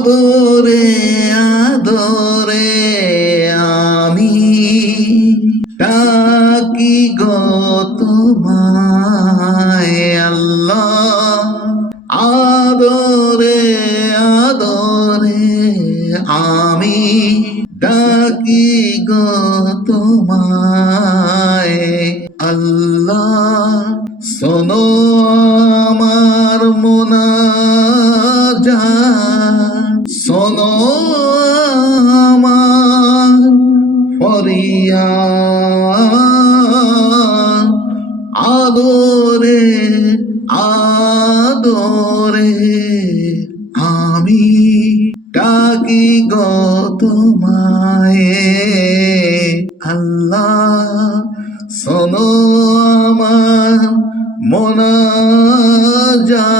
আদরে আদরে আমি ডাকি গো তোমায়, আল্লাহ। আদরে আদরে আমি ডাকি গো তোমায়, আল্লাহ। শোনো আমার মোনা ফরিয়া আদরে আদরে আমি ডাকি গো তোমায়। আল্লাহ শোনো আমার মোনাজা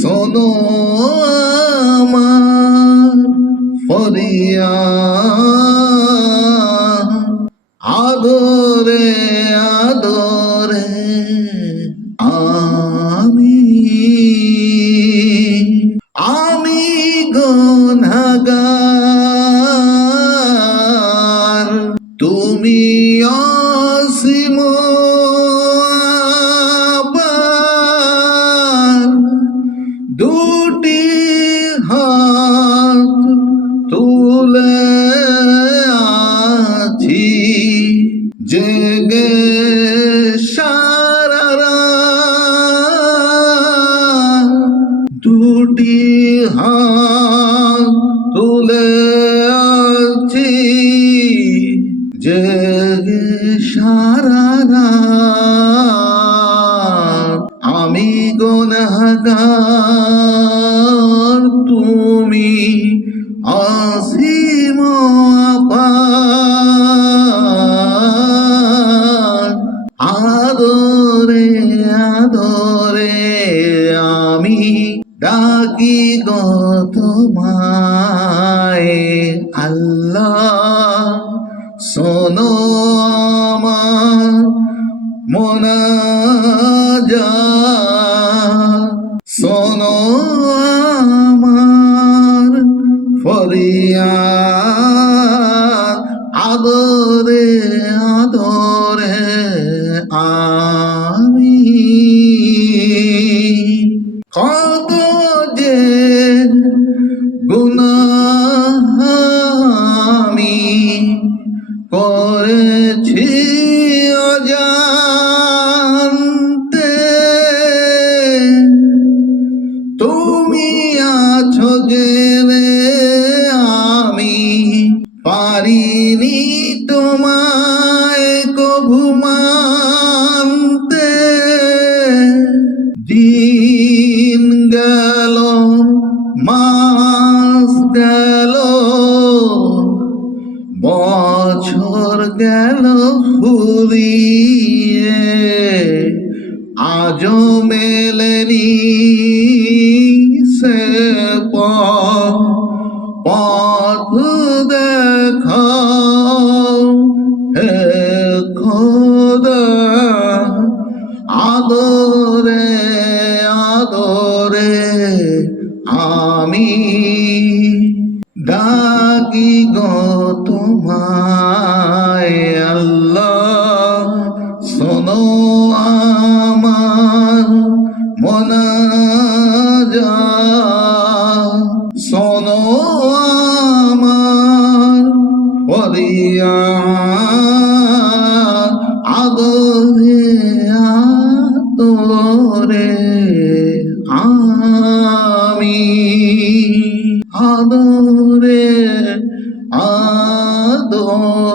শোনো গনাগার তুমি অসীম দুটি হাত তুলে আছি জেগে দুটি হাত তুলে আছি জেগে সারা রাত। আমি গনহগার, তুমি আসিম। আদরে আদরে আমি ডাকি গো তোমায় আল্লাহ শোনো আমার মোনাজা শোনো আমার ফরিয়াদ। আদরে আদরে আমি কত করেছি অজান্তে। তুমি আছো জেনে আমি পারিনি গেল ফুরিয়ে আজও মেলেনি সে পথ দেখাও হে খোদা আদরে আদরে আমি শোনো আমার পরিয়া আদরে আদরে আমি আদরে আদরে